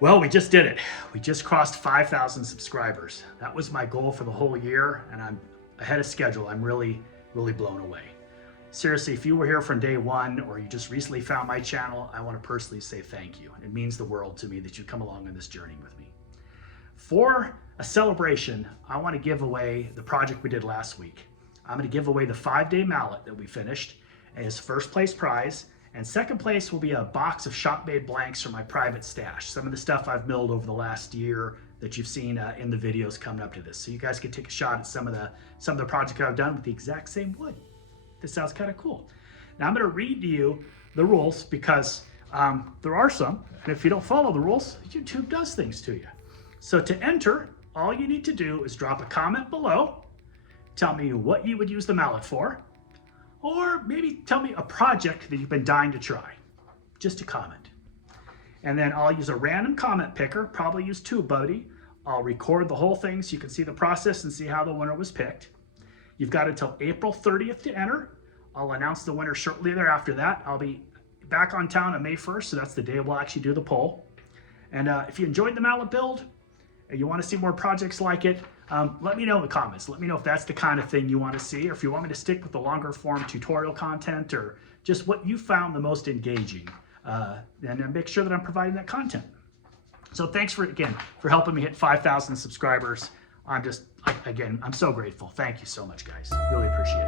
Well, we just did it. We just crossed 5,000 subscribers. That was my goal for the whole year, and I'm ahead of schedule. I'm really blown away. Seriously, if you were here from day one or you just recently found my channel, I want to personally say thank you. It means the world to me that you come along on this journey with me. For a celebration, I want to give away the project we did last week. I'm going to give away the 5-day mallet that we finished as first place prize. And second place will be a box of shop-made blanks from my private stash. Some of the stuff I've milled over the last year that you've seen in the videos coming up to this. So you guys can take a shot at some of the projects I've done with the exact same wood. This sounds kind of cool. Now I'm going to read to you the rules because there are some, and if you don't follow the rules, YouTube does things to you. So to enter, all you need to do is drop a comment below, tell me what you would use the mallet for, or maybe tell me a project that you've been dying to try. Just a comment. And then I'll use a random comment picker, probably use TubeBuddy. I'll record the whole thing so you can see the process and see how the winner was picked. You've got until April 30th to enter. I'll announce the winner shortly thereafter that. I'll be back on town on May 1st, so that's the day we'll actually do the poll. And if you enjoyed the mallet build and you want to see more projects like it, let me know in the comments. Let me know if that's the kind of thing you want to see, or if you want me to stick with the longer form tutorial content, or just what you found the most engaging. And make sure that I'm providing that content. So thanks again for helping me hit 5,000 subscribers. I'm so grateful. Thank you so much, guys. Really appreciate it.